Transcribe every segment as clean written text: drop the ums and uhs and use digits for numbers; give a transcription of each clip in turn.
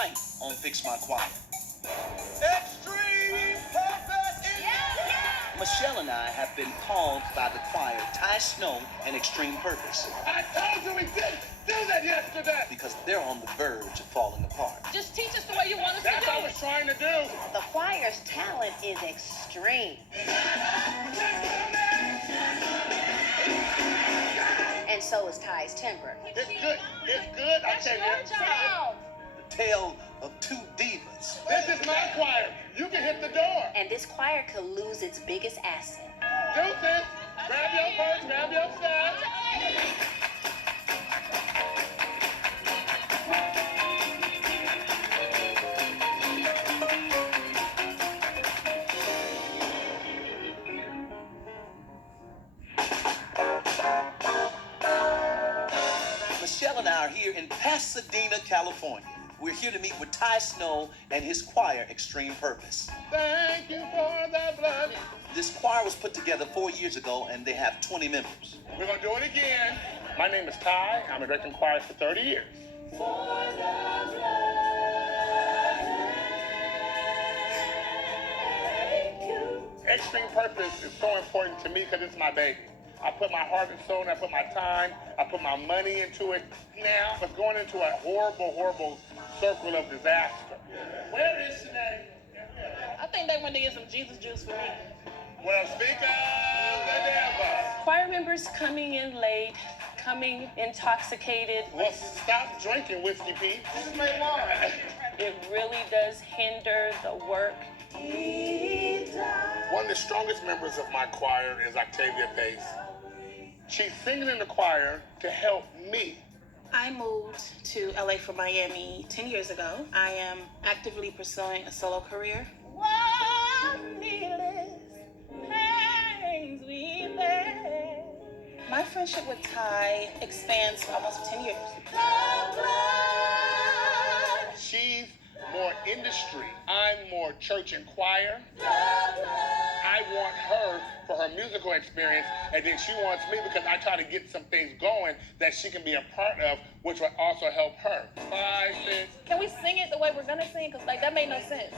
tonight on Fix My Choir. Extreme Purpose in Michelle and I have been called by the choir Ty Snow and Extreme Purpose I told you we didn't do that yesterday. because they're on the verge of falling apart. Just teach us the way you want us That's to what I do was it. trying to do. The choir's talent is extreme. And so is Ty's temper. It's good. It's good. I That's tell your you. job. The tale of two divas. This is my choir. You can hit the door. And this choir could lose its biggest asset. Deuces. Grab your purse. Grab your stuff. Michelle and I are here in Pasadena, California. We're here to meet with Ty Snow and his choir, Extreme Purpose. Thank you for the blood. This choir was put together 4 years ago, and they have 20 members. We're going to do it again. My name is Ty. I'm a directing choir for 30 years. Extreme Purpose is so important to me because it's my baby. I put my heart and soul and I put my time, I put my money into it. Now it's going into a horrible, horrible circle of disaster. Where is Sinead? I think they want to get some Jesus juice for me. Well, speak of the devil. Choir members coming in late, coming intoxicated. Well, stop drinking, Whiskey Pete. This is my mom. It really does hinder the work. One of the strongest members of my choir is Octavia Pace. She's singing in the choir to help me. I moved to LA from Miami 10 years ago. I am actively pursuing a solo career. My friendship with Ty expands for almost 10 years. She's more industry. I'm more church and choir. I want her for her musical experience, and then she wants me because I try to get some things going that she can be a part of, which will also help her. 5, 6. Can we sing it the way we're gonna sing? Cause like that made no sense.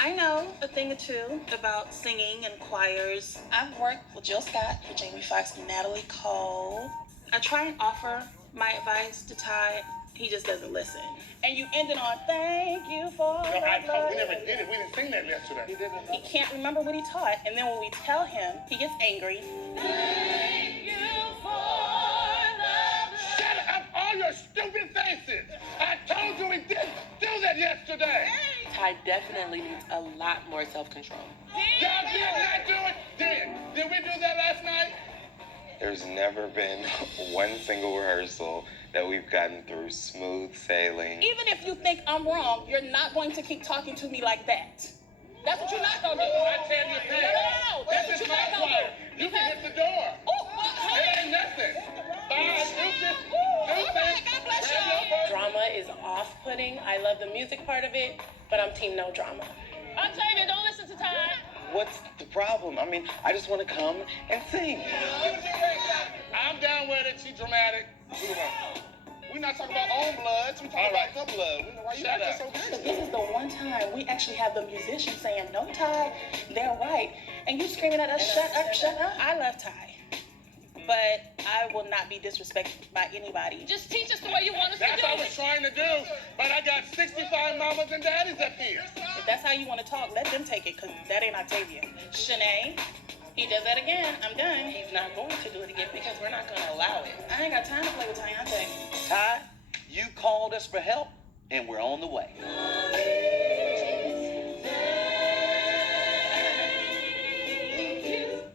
I know a thing or two about singing and choirs. I've worked with Jill Scott, with Jamie Foxx, and Natalie Cole. I try and offer my advice to Ty. He just doesn't listen. And you ended on thank you for No, the we blood. never did it. We didn't sing that yesterday. He can't remember what he taught, and then when we tell him, he gets angry. Thank you for the blood. Shut up, all your stupid faces. I told you we didn't do that yesterday. Ty definitely needs a lot more self-control. Y'all did not do it. Did we do that last night? There's never been one single rehearsal that we've gotten through smooth sailing. Even if you think I'm wrong, you're not going to keep talking to me like that. That's what you're not gonna do. I tell you No, this. no, no. That's This what is you're my not gonna choir. do. You can hit the door. It ain't nothing. Bye, deuces. Deuces. God bless Grab y'all. your purse. Drama is off-putting. I love the music part of it, but I'm team no drama. Octavia, don't listen to Ty. What's the problem? I mean, I just want to come and sing. I'm down with it. She dramatic. We're not talking about own bloods. We're talking about the blood. Why you Shut acting up. so But crazy? this is the one time we actually have the musician saying, no, Ty, they're right. And you screaming at us, shut up, shut up. I love Ty, but I will not be disrespected by anybody. Just teach us the way you want us to That's do what I was it. trying to do. But I got 65 mamas and daddies up here. If that's how you want to talk, let them take it, because that ain't Octavia. Shanae, he does that again. I'm done. He's not going to do it again because we're not going to allow it. I ain't got time to play with Tayante. Ty, you called us for help, and we're on the way.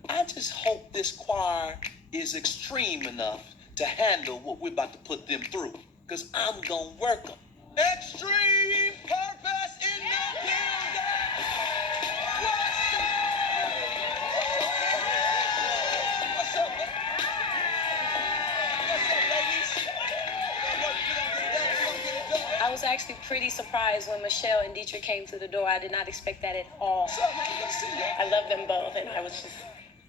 I just hope this choir is extreme enough to handle what we're about to put them through, because I'm going to work them. Extreme Purpose in the building! What's up? What's up, ladies? I was actually pretty surprised when Michelle and Dietrich came through the door. I did not expect that at all. What's up, man? Good to see you. I love them both, and I was just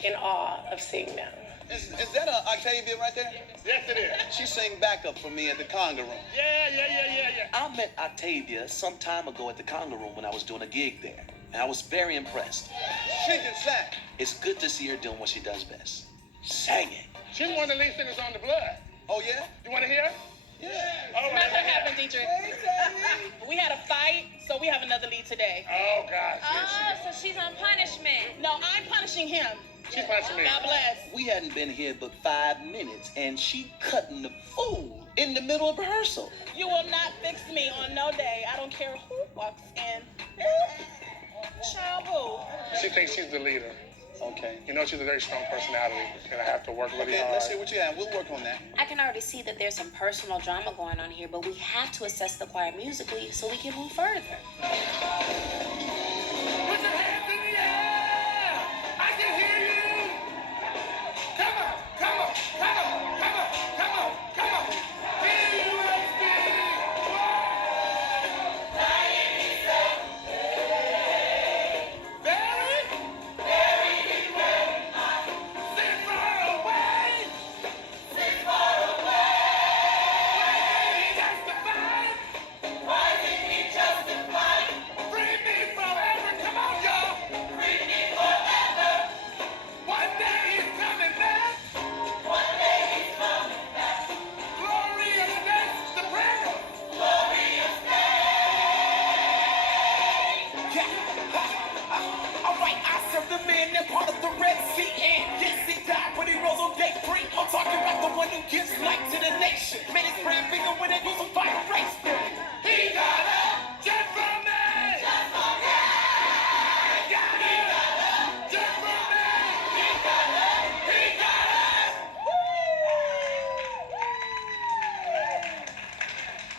in awe of seeing them. Is that Octavia right there? Yes, it is. She sang backup for me at the conga room. Yeah. I'm I met Octavia some time ago at the Conga Room when I was doing a gig there, and I was very impressed. She can sing. It's good to see her doing what she does best, singing. She's one of the lead singers on The Blood. Oh, yeah? You want to hear? Yeah. Oh, Not gonna happen, Dietrich. We had a fight, so we have another lead today. Oh, gosh. Oh, so she's on punishment. No, I'm punishing him. She's punching me. God bless. We hadn't been here but 5 minutes, and she cutting the fool in the middle of rehearsal. You will not fix me on no day. I don't care who walks in. Child boo. She thinks she's the leader. Okay. You know she's a very strong personality, and I have to work really Okay, hard. let's see what you have. We'll work on that. I can already see that there's some personal drama going on here, but we have to assess the choir musically so we can move further. Put your hands in the air! I can hear you! Come on, come on, come on, come on, come on, come on! B-U-S-D!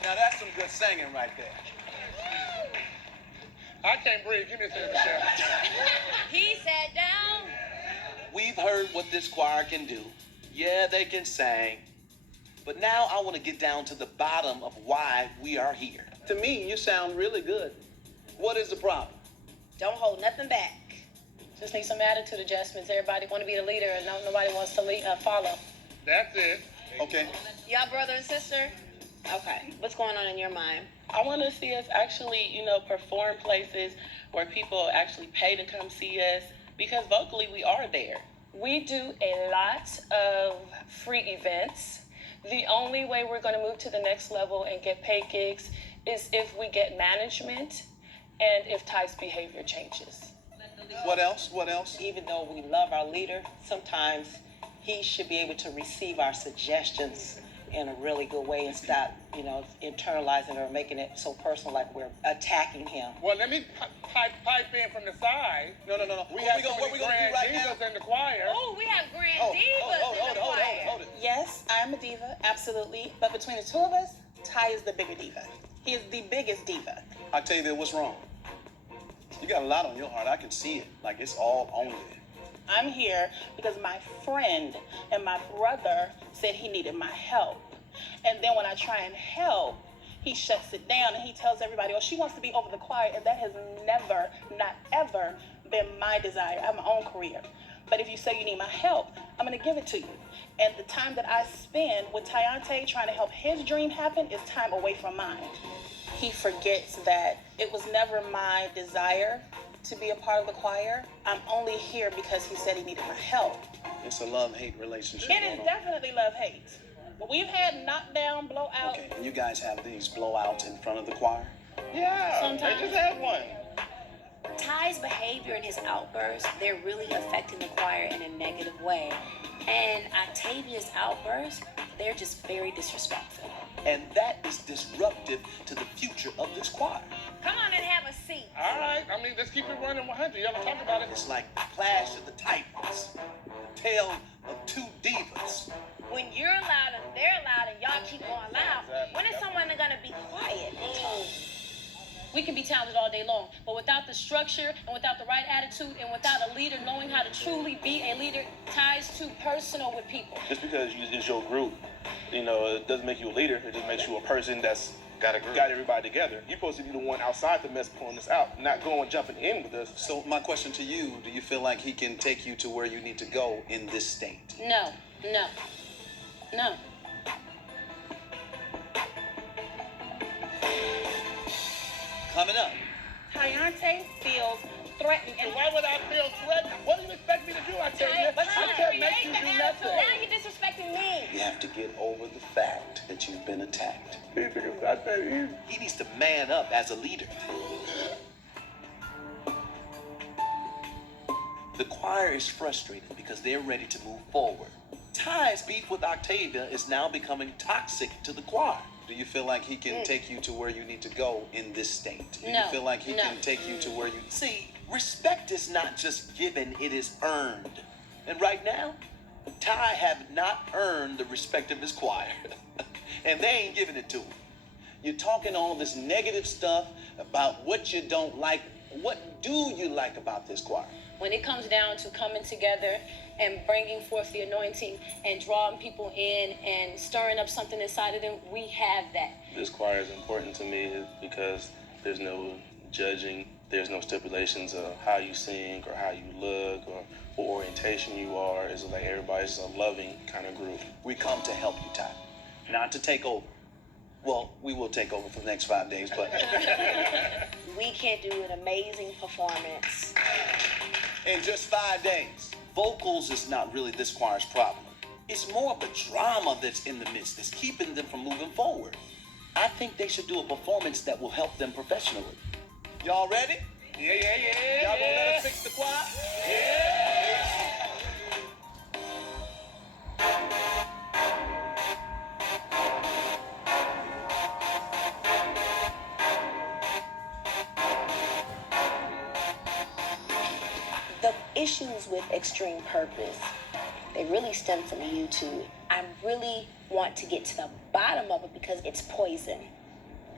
Now that's some good singing right there. I can't breathe. Give me a second, Michelle. He sat down. We've heard what this choir can do. Yeah, they can sing. But now I want to get down to the bottom of why we are here. To me, you sound really good. What is the problem? Don't hold nothing back. Just need some attitude adjustments. Everybody want to be the leader, and nobody wants to follow. That's it. Okay. Y'all brother and sister? Okay. What's going on in your mind? I want to see us actually, perform places where people actually pay to come see us, because vocally we are there. We do a lot of free events. The only way we're going to move to the next level and get paid gigs is if we get management and if Ty's behavior changes. What else? What else? Even though we love our leader, sometimes he should be able to receive our suggestions in a really good way and stop, internalizing or making it so personal, like we're attacking him. Well, let me pipe in from the side. No. We have what we gonna do right now? In the choir. Oh, we have grand divas in the choir. Hold it. Yes, I'm a diva, absolutely. But between the two of us, Ty is the bigger diva. He is the biggest diva. Octavia, what's wrong? You got a lot on your heart. I can see it. Like it's all on you. I'm here because my friend and my brother said he needed my help. And then when I try and help, he shuts it down and he tells everybody, oh, she wants to be over the choir. And that has never, not ever been my desire. I have my own career. But if you say you need my help, I'm going to give it to you. And the time that I spend with Tyante trying to help his dream happen is time away from mine. He forgets that it was never my desire to be a part of the choir. I'm only here because he said he needed my help. It's a love-hate relationship. It is definitely love-hate. But we've had knockdown, blowout. Okay, and you guys have these blowouts in front of the choir? Yeah, Sometimes. they just had one. Ty's behavior and his outbursts, they're really affecting the choir in a negative way. And Octavia's outbursts, they're just very disrespectful. And that is disruptive to the future of this choir. Come on and have a seat. All right, let's keep it running 100. Y'all talk about it. It's like the clash of the titans, the tale of two divas. When you're loud and they're loud and y'all keep going loud, when is someone gonna be quiet? We can be talented all day long, but without the structure and without the right attitude and without a leader knowing how to truly be a leader, Ty's too personal with people. Just because it's your group, it doesn't make you a leader. It just makes you a person that's got everybody together. You're supposed to be the one outside the mess pulling this out, not going jumping in with us. So my question to you, do you feel like he can take you to where you need to go in this state? No. Coming up. Tyante feels threatened. And why would I feel threatened? What do you expect me to do? I tell you, I can't make you do nothing. Now you're disrespecting me. You have to get over the fact that you've been attacked. You think it's not that easy? He needs to man up as a leader. The choir is frustrated because they're ready to move forward. Ty's beef with Octavia is now becoming toxic to the choir. Do you feel like he can take you to where you need to go in this state? Do you feel like he can take you to where you... See, respect is not just given, it is earned. And right now, Ty have not earned the respect of his choir. And they ain't giving it to him. You're talking all this negative stuff about what you don't like. What do you like about this choir? When it comes down to coming together and bringing forth the anointing and drawing people in and stirring up something inside of them, we have that. This choir is important to me because there's no judging, there's no stipulations of how you sing or how you look or what orientation you are. It's like everybody's a loving kind of group. We come to help you, Ty, not to take over. Well, we will take over for the next 5 days, but... We can't do an amazing performance. In just 5 days. Vocals is not really this choir's problem. It's more of the drama that's in the midst that's keeping them from moving forward. I think they should do a performance that will help them professionally. Y'all ready? Yeah. Y'all gonna let us fix the choir? The issues with Extreme Purpose, they really stem from YouTube. I really want to get to the bottom of it because it's poison.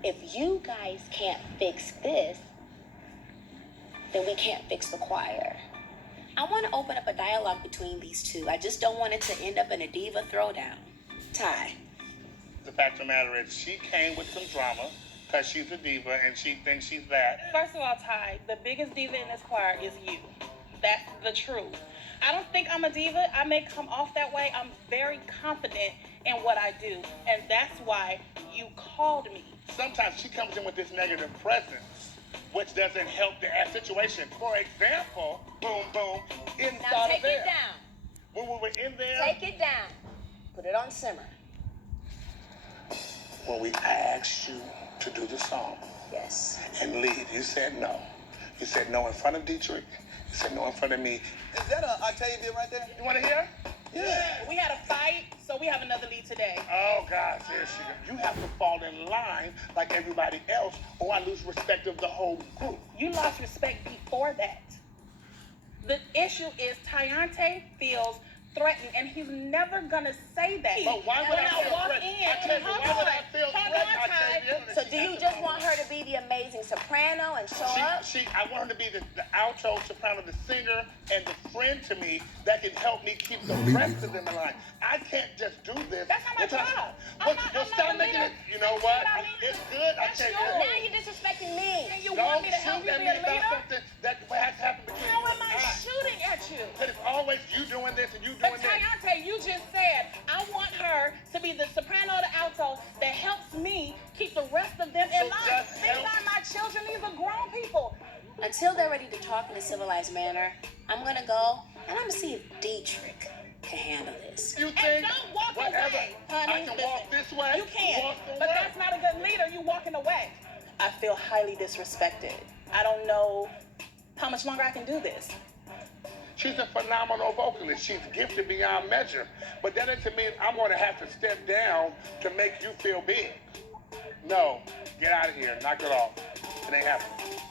If you guys can't fix this, then we can't fix the choir. I want to open up a dialogue between these two. I just don't want it to end up in a diva throwdown. Ty. The fact of the matter is, she came with some drama because she's a diva and she thinks she's that. First of all, Ty, the biggest diva in this choir is you. That's the truth. I don't think I'm a diva. I may come off that way. I'm very confident in what I do. And that's why you called me. Sometimes she comes in with this negative presence, which doesn't help the situation. For example, boom, boom, inside Now take of there. it down. When we were in there, Take it down. Put it on simmer. when we asked you to do the song Yes. and lead, you said no. You said no in front of Dietrich. You said no in front of me. Is that a Octavia right there? You want to hear? Yeah. We had a fight, so we have another lead today. Oh, gosh, here she goes. You have to fall in line like everybody else, or I lose respect of the whole group. You lost respect before that. The issue is Tyante feels threatened, and he's never gonna say that. But why would I When feel walk threatened? in, I tell you, why would I feel hold threatened, on, Ty. Octavia? So do you just want her to be the amazing soprano and show up? I want her to be the alto, soprano, the singer, and the friend to me that can help me keep the rest of them in line. I can't just do this. That's not my job. But I'm not stop the making leader. it. You know That's what? not me. It's good. I That's tell yours. you. Now you're disrespecting me. And you Don't want me to help shoot you at be me a about leader? something that has happened between How you am and I shooting at you? But it's always you doing this and you But doing this. Tyante, you just said, I want her to be the soprano or the alto that helps me keep the rest of them in So line. just These help. aren't my children, these are grown people. Until they're ready to talk in a civilized manner, I'm gonna go and I'm gonna see if Dietrich can handle this. You And think don't walk whatever, away, honey. I can Listen, walk this way. You can, walk the but way. that's not a good leader. You walking away. I feel highly disrespected. I don't know how much longer I can do this. She's a phenomenal vocalist. She's gifted beyond measure. But that doesn't mean I'm going to have to step down to make you feel big. No, get out of here. Knock it off. It ain't happening.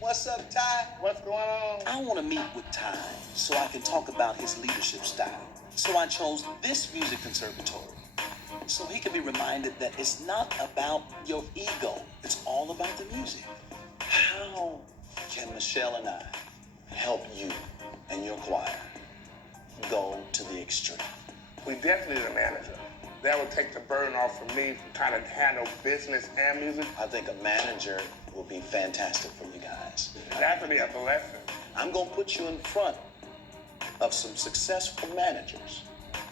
What's up, Ty? What's going on? I want to meet with Ty so I can talk about his leadership style. So I chose this music conservatory. So he can be reminded that it's not about your ego. It's all about the music. How can Michelle and I help you and your choir go to the extreme? We definitely need a manager that would take the burden off of me from trying to handle business and music. I think a manager will be fantastic for you guys. That would be a blessing. I'm gonna put you in front of some successful managers.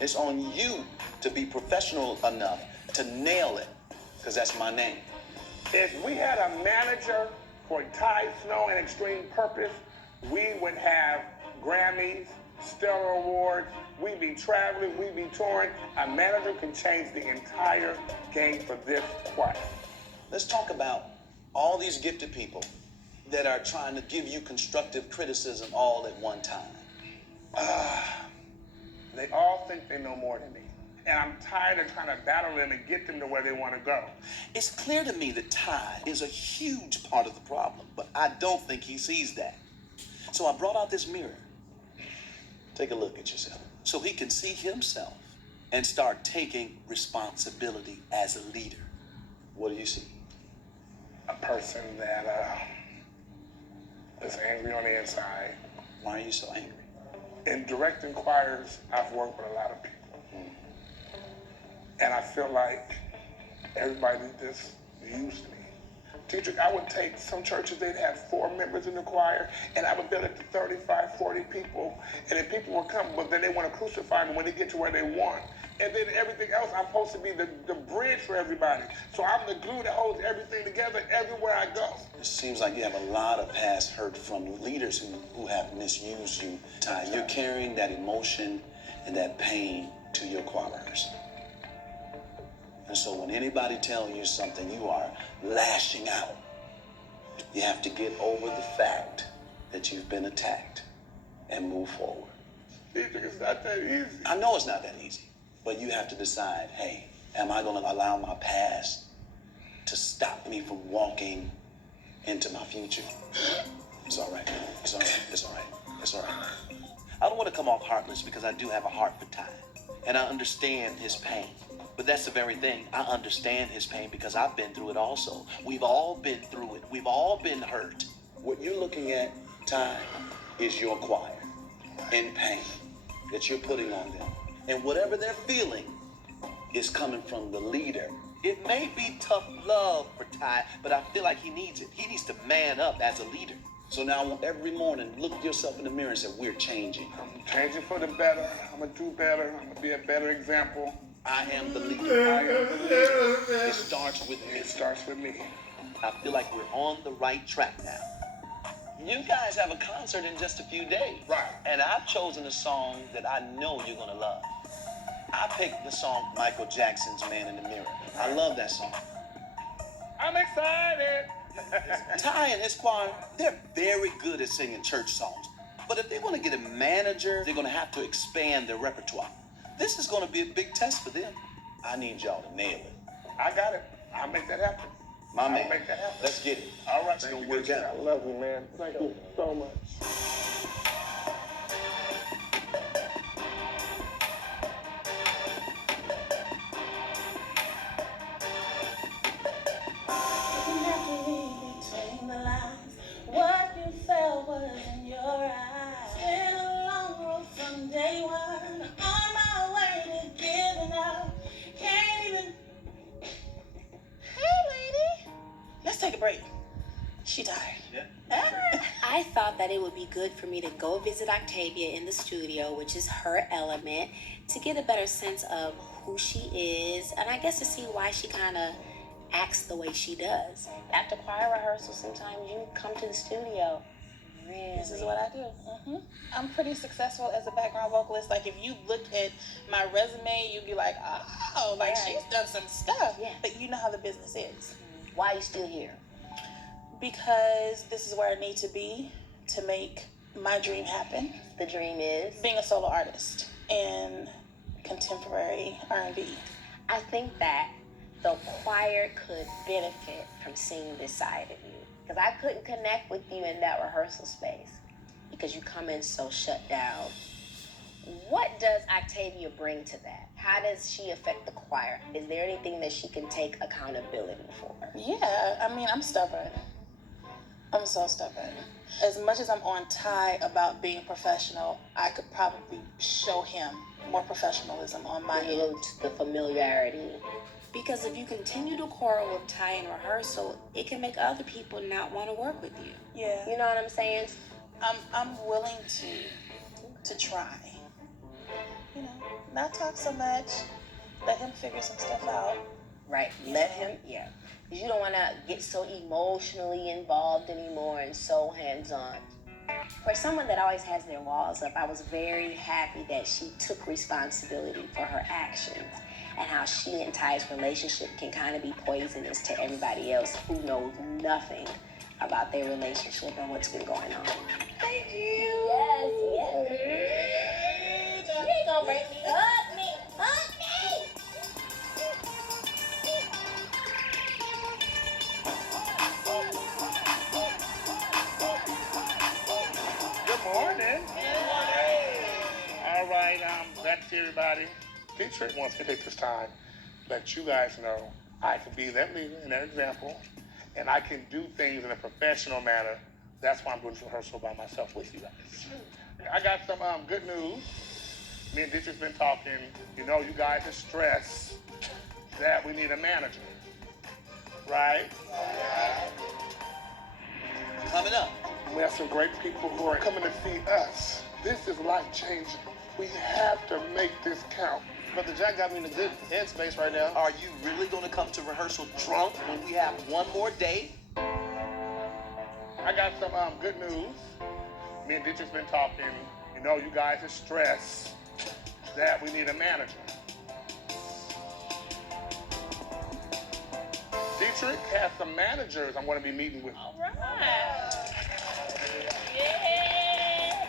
It's on you to be professional enough to nail it, because that's my name. If we had a manager for Ty Snow and Extreme Purpose, we would have Grammys, Stellar Awards, we'd be traveling, we'd be touring. A manager can change the entire game for this choir. Let's talk about all these gifted people that are trying to give you constructive criticism all at one time. They all think they know more than me. And I'm tired of trying to battle them and get them to where they want to go. It's clear to me that Ty is a huge part of the problem, but I don't think he sees that. So I brought out this mirror. Take a look at yourself so he can see himself and start taking responsibility as a leader. What do you see? A person that is angry on the inside. Why are you so angry? In directing choirs, I've worked with a lot of people. And I feel like everybody just used me. Teacher, I would take some churches, they'd have 4 members in the choir, and I would build it to 35, 40 people. And then people would come, but then they want to crucify me when they get to where they want. And then everything else, I'm supposed to be the bridge for everybody. So I'm the glue that holds everything together everywhere I go. It seems like you have a lot of past hurt from leaders who have misused you. Ty, you're carrying that emotion and that pain to your choirs. And so when anybody tells you something, you are lashing out. You have to get over the fact that you've been attacked and move forward. It's not that easy. I know it's not that easy, but you have to decide, hey, am I going to allow my past to stop me from walking into my future? It's all right. It's all right. It's all right. It's all right. I don't want to come off heartless because I do have a heart for Ty, and I understand his pain. But that's the very thing. I understand his pain because I've been through it also. We've all been through it. We've all been hurt. What you're looking at, Ty, is your choir in pain that you're putting on them. And whatever they're feeling is coming from the leader. It may be tough love for Ty, but I feel like he needs it. He needs to man up as a leader. So now every morning, look yourself in the mirror and say, we're changing. I'm changing for the better. I'm going to do better. I'm going to be a better example. I am the leader. I am the leader. It starts with me. It starts with me. I feel like we're on the right track now. You guys have a concert in just a few days. Right. And I've chosen a song that I know you're going to love. I picked the song Michael Jackson's Man in the Mirror. I love that song. I'm excited. Ty and his choir, they're very good at singing church songs. But if they want to get a manager, they're going to have to expand their repertoire. This is going to be a big test for them. I need y'all to nail it. I got it. I'll make that happen. My man, I'll make that happen. let's get it. All right. It's going to work out. I love you, man. Thank you so much. What you felt was in your eyes. Been a long road from day one. On my way to giving up. Can't even. Hey, lady. Let's take a break. She tired. Yeah. I thought that it would be good for me to go visit Octavia in the studio, which is her element, to get a better sense of who she is, and I guess to see why she kind of acts the way she does. After choir rehearsal, sometimes you come to the studio. Really? This is what I do. I'm pretty successful as a background vocalist. Like, if you look at my resume, you'd be like, oh, like, Right. she's done some stuff. Yeah. But you know how the business is. Why are you still here? Because this is where I need to be to make my dream happen. The dream is? Being a solo artist in contemporary R&B. I think that the choir could benefit from seeing this side of you. Because I couldn't connect with you in that rehearsal space because you come in so shut down. What does Octavia bring to that? How does she affect the choir? Is there anything that she can take accountability for? Yeah, I mean, I'm stubborn. I'm so stubborn. As much as I'm on Ty about being professional, I could probably show him more professionalism on my end. Build the familiarity. Because if you continue to quarrel with Ty in rehearsal, it can make other people not want to work with you. Yeah. You know what I'm saying? I'm willing to try. You know, not talk so much. Let him figure some stuff out. Right. Let him, yeah. You don't want to get so emotionally involved anymore and so hands-on. For someone that always has their walls up, I was very happy that she took responsibility for her actions and how she and Ty's relationship can kind of be poisonous to everybody else who knows nothing about their relationship and what's been going on. Thank you. Yes, yes. You ain't gonna break me. Hug me. Hug me. Good morning. All right, that's everybody. Dietrich wants me to take this time to let you guys know I can be that leader and that example, and I can do things in a professional manner. That's why I'm doing this rehearsal by myself with you guys. I got some good news. Me and Dietrich's been talking. You know, you guys are stressed that we need a manager, right? Coming up. We have some great people who are coming to see us. This is life-changing. We have to make this count. Brother Jack got me in a good headspace right now. Are you really going to come to rehearsal drunk when we have one more day? I got some good news. Me and Dietrich's been talking. You know, you guys are stressed that we need a manager. Dietrich has some managers I'm going to be meeting with. All right. Yeah.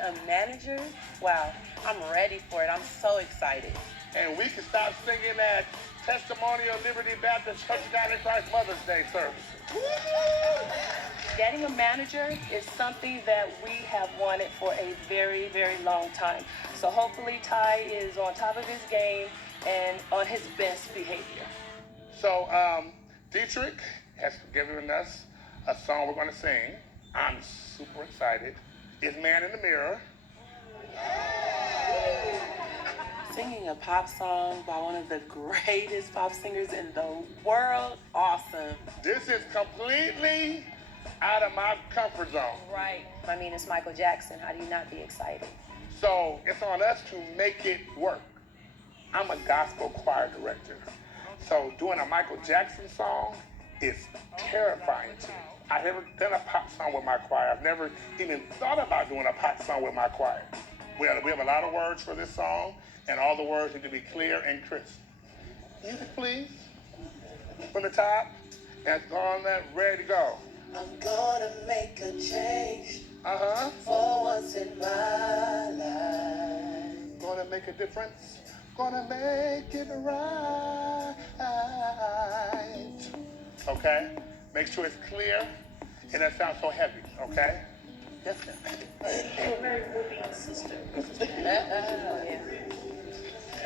A manager? Wow. I'm ready for it. I'm so excited. And we can stop singing at Testimonial Liberty Baptist Church of God in Christ Mother's Day services. Getting a manager is something that we have wanted for a very, very long time. So hopefully Ty is on top of his game and on his best behavior. So, Dietrich has given us a song we're going to sing. I'm super excited. It's Man in the Mirror. Singing a pop song by one of the greatest pop singers in the world. Awesome. This is completely out of my comfort zone. Right. I mean, it's Michael Jackson. How do you not be excited? So it's on us to make it work. I'm a gospel choir director. So doing a Michael Jackson song is terrifying to me. I've never done a pop song with my choir. I've never even thought about doing a pop song with my choir. We have a lot of words for this song, and all the words need to be clear and crisp. Music, please. From the top. And it's on that, ready to go. I'm gonna make a change. Uh-huh. For once in my life. Gonna make a difference. Gonna make it right. Okay? Make sure it's clear and it sounds so heavy, okay? Yes, sir.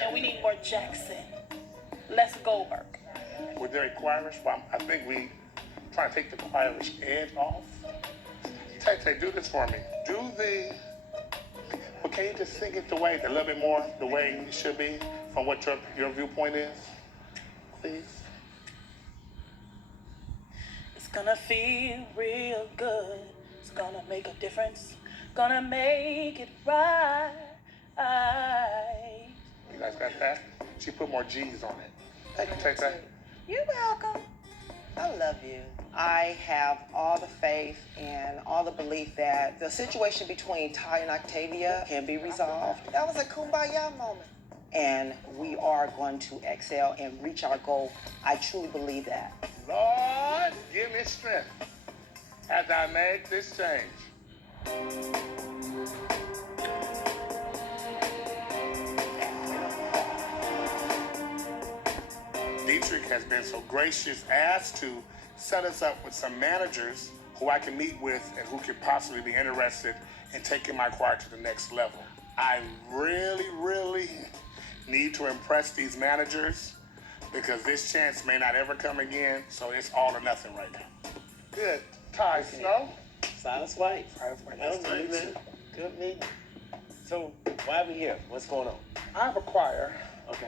And we need more Jackson. Let's go, Burke. We're very choirish. Well, I think we trying to take the choirish edge off. Tay, do this for me. Well, can you just sing it a little bit more the way it should be from what your viewpoint is? Please. It's gonna feel real good. It's gonna make a difference. Gonna make it right. You guys got that? She put more G's on it. Thank you, Tay. You're welcome. I love you. I have all the faith and all the belief that the situation between Ty and Octavia can be resolved. That was a kumbaya moment. And we are going to excel and reach our goal. I truly believe that. Lord, give me strength as I make this change. Dietrich has been so gracious as to set us up with some managers who I can meet with and who could possibly be interested in taking my choir to the next level. I really, really need to impress these managers because this chance may not ever come again, so it's all or nothing right now. Good. Ty Snow. Silas White. Silas White. Nice to meet you. Good meeting. So, why are we here? What's going on? I have a choir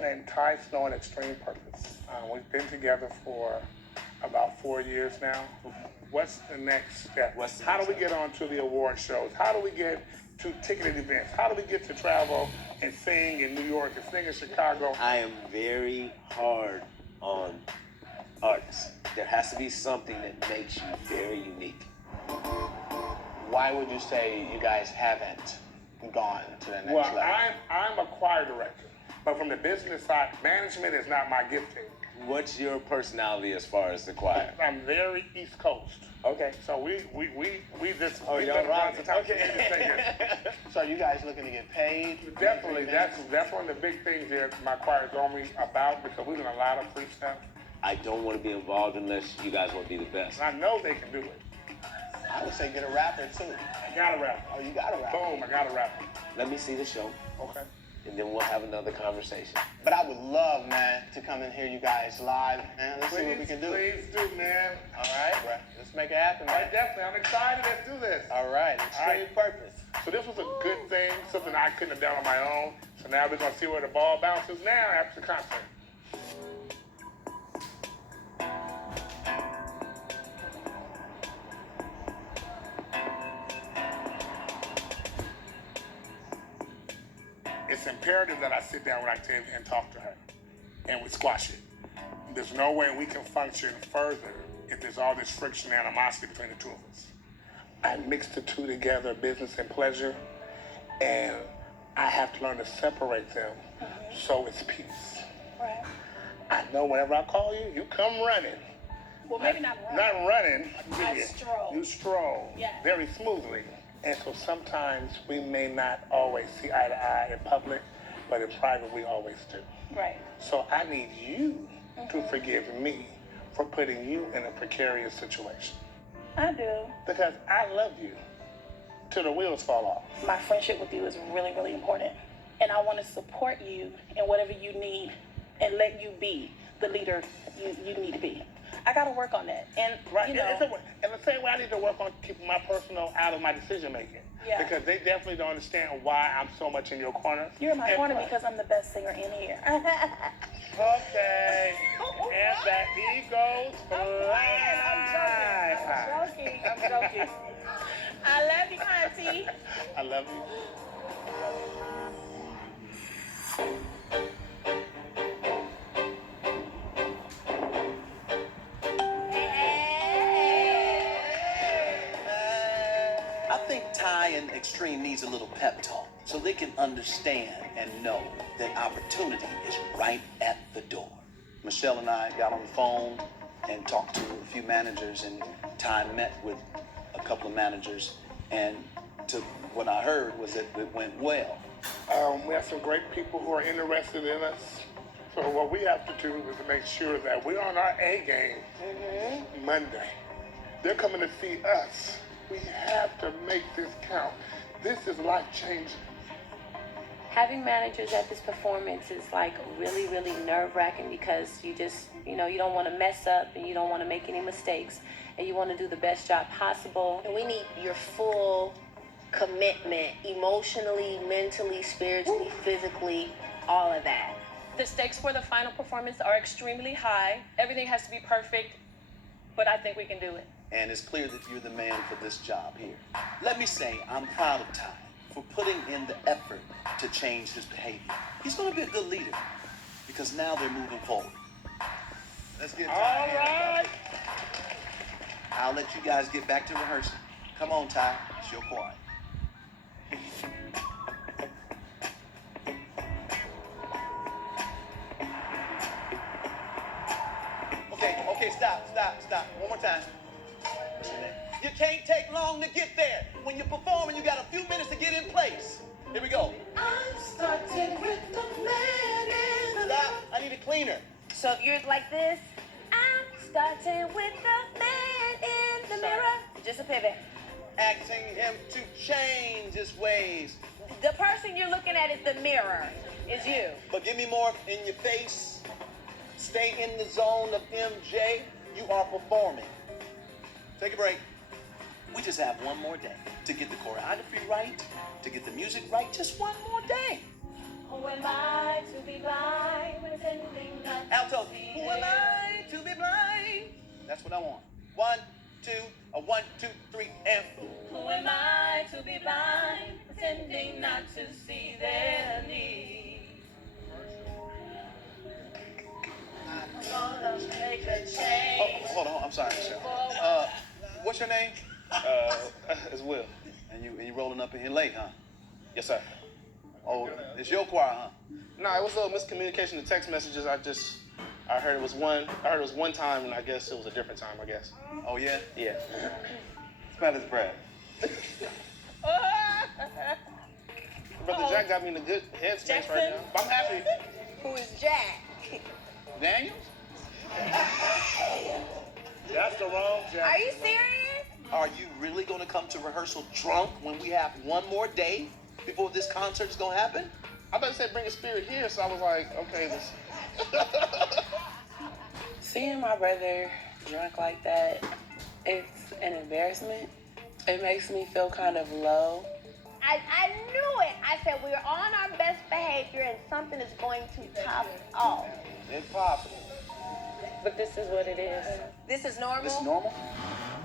named Ty Snow and Extreme Purpose. We've been together for about 4 years now. What's the next step? How do we get on to the award shows? How do we get to ticketed events? How do we get to travel and sing in New York and sing in Chicago? I am very hard on artists. There has to be something that makes you very unique. Why would you say you guys haven't gone to the next level? I'm a choir director, but from the business side, management is not my gifting. What's your personality as far as the choir? I'm very East Coast. Okay. So we just y'all rock. Okay. So are you guys looking to get paid? Definitely. That's one of the big things that my choir is only about, because we're doing a lot of free stuff. I don't want to be involved unless you guys want to be the best. I know they can do it. I would say get a rapper too. I got a rapper. Oh, you got a rapper. Boom, I got a rapper. Let me see the show. Okay. And then we'll have another conversation. But I would love, man, to come and hear you guys live, man. Let's see what we can do. Please do, man. All right, bro. Let's make it happen, man. All right, definitely. I'm excited. Let's do this. All right. Extreme Purpose. So this was a good thing, something I couldn't have done on my own. So now we're going to see where the ball bounces now after the concert. It's imperative that I sit down with Octavia and talk to her, and we squash it. There's no way we can function further if there's all this friction and animosity between the two of us. I mix the two together, business and pleasure, and I have to learn to separate them so it's peace. Right. I know whenever I call you, you come running. Well, maybe not running. Not running. I stroll. You stroll. Yeah. Very smoothly. And so sometimes we may not always see eye to eye in public, but in private we always do. Right. So I need you to forgive me for putting you in a precarious situation. I do. Because I love you till the wheels fall off. My friendship with you is really, really important. And I want to support you in whatever you need and let you be the leader you need to be. I got to work on that. And, right. you know. And the same way I need to work on keeping my personal out of my decision making. Yeah. Because they definitely don't understand why I'm so much in your corner. You're in my corner because I'm the best singer in here. Okay. And that ego's flying. I'm joking. I love you, Auntie. I love you. I think Ty and Extreme needs a little pep talk so they can understand and know that opportunity is right at the door. Michelle and I got on the phone and talked to a few managers, and Ty met with a couple of managers, and to what I heard was that it went well. We have some great people who are interested in us. So what we have to do is to make sure that we're on our A game Monday. They're coming to see us. We have to make this count. This is life-changing. Having managers at this performance is like really, really nerve-wracking because you just, you don't want to mess up and you don't want to make any mistakes and you want to do the best job possible. And we need your full commitment, emotionally, mentally, spiritually, physically, all of that. The stakes for the final performance are extremely high. Everything has to be perfect, but I think we can do it. And it's clear that you're the man for this job here. Let me say, I'm proud of Ty for putting in the effort to change his behavior. He's going to be a good leader because now they're moving forward. Let's get Ty. All right. I'll let you guys get back to rehearsing. Come on, Ty. It's your choir. Okay, stop. One more time. You can't take long to get there. When you're performing, you got a few minutes to get in place. Here we go. I'm starting with the man in the Stop. I need a cleaner. So if you're like this, I'm starting with the man in the mirror. Just a pivot. Asking him to change his ways. The person you're looking at is the mirror. Is you. But give me more in your face. Stay in the zone of MJ. You are performing. Take a break. We just have one more day to get the choreography right, to get the music right. Just one more day. Who am I to be blind, pretending not to Alto. see Who am I to be blind? That's what I want. 1, 2, a 1, 2, 3, and Who am I to be blind, pretending not to see their need? I'm gonna make a change. Oh, hold on. I'm sorry, Michelle. What's your name? It's Will. And you rolling up in here late, huh? Yes, sir. Oh, it's your choir, huh? No, it was a miscommunication in text messages. I heard it was one time, and I guess it was a different time, I guess. Oh, yeah? Yeah. Smell his breath. Brother Jack got me in a good headspace right now. But I'm happy. Who is Jack? Daniels? That's the wrong Jack. Are you serious? Are you really going to come to rehearsal drunk when we have one more day before this concert is going to happen? I thought you said bring a spirit here, so I was like, okay, this. Seeing my brother drunk like that, it's an embarrassment. It makes me feel kind of low. I knew it. I said we are on our best behavior and something is going to pop off. It's possible. But this is what it is. This is normal? This is normal?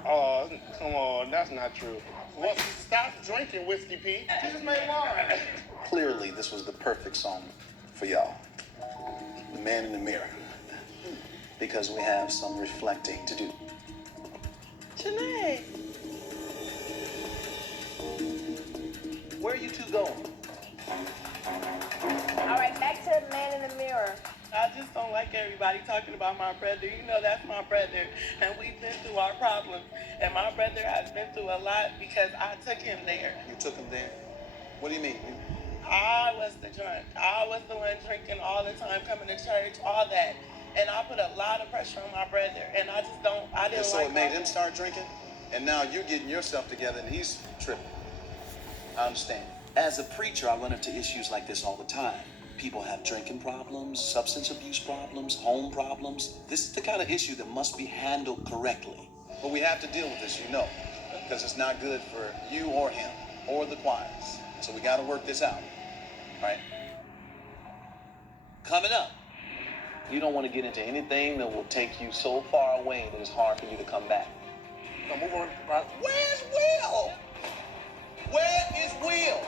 Oh, come on, that's not true. Well, stop drinking, Whiskey Pete. You just made wine. Clearly, this was the perfect song for y'all. The Man in the Mirror. Because we have some reflecting to do. Janae. Where are you two going? All right, back to the Man in the Mirror. I just don't like everybody talking about my brother. You know, that's my brother. And we've been through our problems. And my brother has been through a lot because I took him there. You took him there? What do you mean? I was the drunk. I was the one drinking all the time, coming to church, all that. And I put a lot of pressure on my brother. And I just don't, I didn't And so like it made my- him start drinking? And now you're getting yourself together and he's tripping. I understand. As a preacher, I run into issues like this all the time. People have drinking problems, substance abuse problems, home problems. This is the kind of issue that must be handled correctly. But we have to deal with this, you know, because it's not good for you or him or the choirs. So we got to work this out, right? Coming up, you don't want to get into anything that will take you so far away that it's hard for you to come back. Now move on. Where's Will? Where is Will?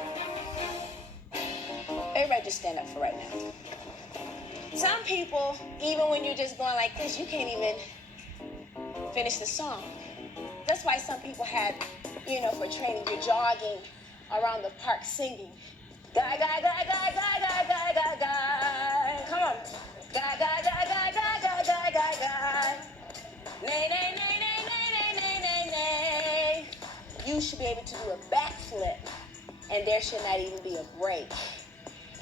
Everybody just stand up for right now. Some people, even when you're just going like this, you can't even finish the song. That's why some people have, for training, you're jogging around the park singing. Guy, guy, guy, guy, guy, guy, guy, guy, guy. Come on. Guy, guy, guy, guy, guy, guy, guy, guy, guy. Nay, nay, nay, nay, nay, nay, nay, nay, nay. You should be able to do a backflip, and there should not even be a break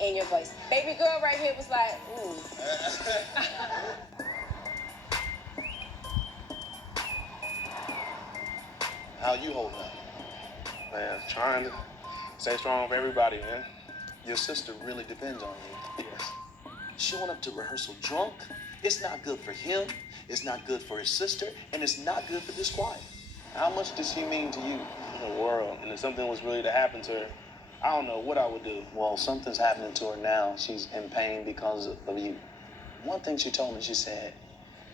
in your voice. Baby girl right here was like, ooh. How you holding up? Man, trying to stay strong for everybody, man. Your sister really depends on you. Yes. Showing up to rehearsal drunk, it's not good for him, it's not good for his sister, and it's not good for this choir. How much does she mean to you? The world. And if something was really to happen to her, I don't know what I would do. Well, something's happening to her now. She's in pain because of you. One thing she told me, she said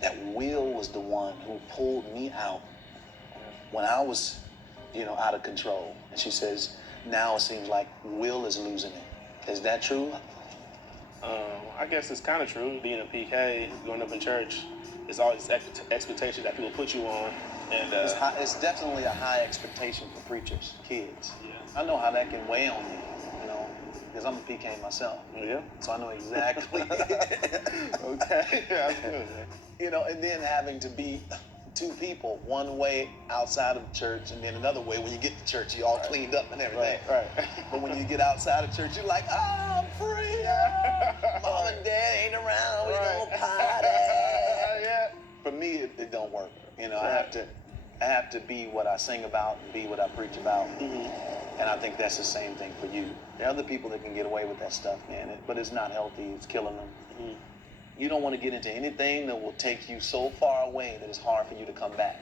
that Will was the one who pulled me out when I was, out of control. And she says, now it seems like Will is losing it. Is that true? I guess it's kind of true. Being a PK, growing up in church, it's always expectation that people put you on. And it's definitely a high expectation for preachers, kids. Yeah. I know how that can weigh on you, because I'm a PK myself. Yeah. So I know exactly. Okay. Yeah, that's good, man. And then having to be two people, one way outside of church and then another way when you get to church, you're all cleaned up and everything. Right. But when you get outside of church, you're like, oh, I'm free. Mom and dad ain't around. We gonna party. Yeah. For me, it don't work. I have to be what I sing about and be what I preach about. Mm-hmm. And I think that's the same thing for you. There are other people that can get away with that stuff, man, but it's not healthy. It's killing them. Mm-hmm. You don't want to get into anything that will take you so far away that it's hard for you to come back.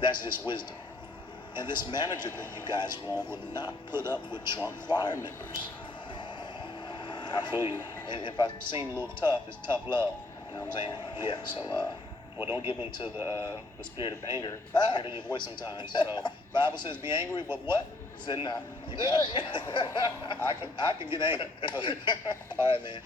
That's just wisdom. And this manager that you guys want will not put up with drunk choir members. I feel you. And if I seem a little tough, it's tough love. You know what I'm saying? Yeah. So, well, don't give into the spirit of anger. I hear it in your voice sometimes. So, Bible says be angry, but what? Said not. I can get angry. All right, man.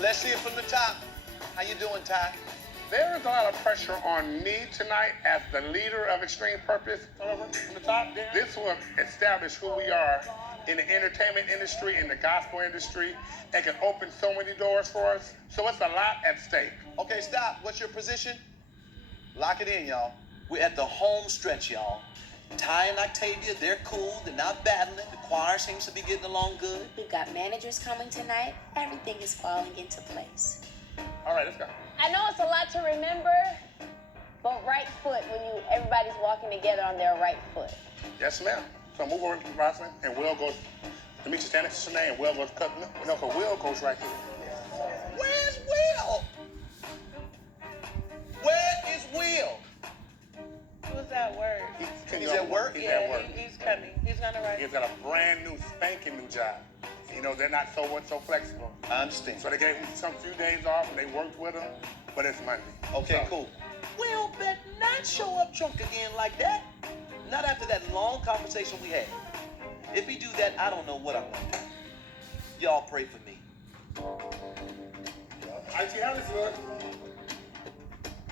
Let's see it from the top. How you doing, Ty? There is a lot of pressure on me tonight as the leader of Extreme Purpose. Over from the top there. This will establish who we are in the entertainment industry, in the gospel industry, and can open so many doors for us. So it's a lot at stake. Okay, stop. What's your position? Lock it in, y'all. We're at the home stretch, y'all. Ty and Octavia, they're cool. They're not battling. The choir seems to be getting along good. We've got managers coming tonight. Everything is falling into place. All right, let's go. I know it's a lot to remember, but right foot when everybody's walking together on their right foot. Yes, ma'am. So move over to Rosalind, and Will goes. Demetri, stand next to Shanae, and Will goes cut. No, because Will goes right here. Where's Will? Where is Will? Who's at work? He's at work? He's at work. He's coming. He's gonna write. He's got a brand new, spanking new job. You know, they're not so flexible. I understand. So they gave him some few days off, and they worked with him, but it's Monday. Okay, cool. Will bet not show up drunk again like that. Not after that long conversation we had. If he do that, I don't know what I'm gonna do. Y'all pray for me. I see how this looks.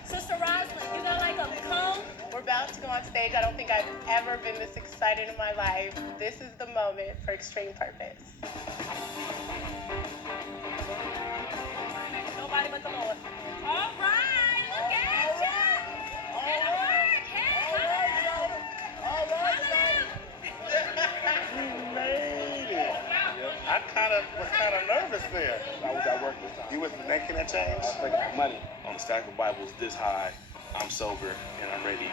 Sister Rosalind, you got like a comb? We're about to go on stage. I don't think I've ever been this excited in my life. This is the moment for Extreme Purpose. Nobody but the Lord. All right, look at you. It'll work. Hey, You made it. I was kind of nervous there. I was at work this time. You was making a change? I was making money on a stack of Bibles this high. I'm sober and I'm ready.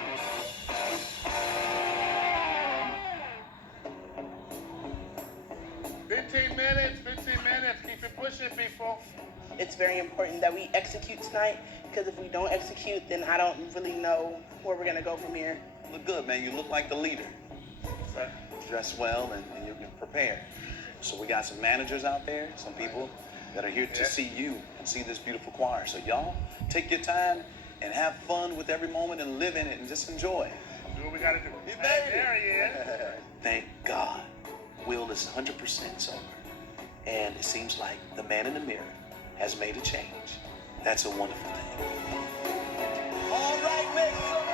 $15 minutes. Keep it pushing, people. It's very important that we execute tonight, because if we don't execute, then I don't really know where we're gonna go from here. Look good, man. You look like the leader. Okay. Dress well and you can prepare. So we got some managers out there, some people that are here to see you and see this beautiful choir. So y'all, take your time and have fun with every moment and live in it and just enjoy. Do what we gotta do. You made it. There he is. Thank God. Will is 100% sober. And it seems like the man in the mirror has made a change. That's a wonderful thing. All right, make some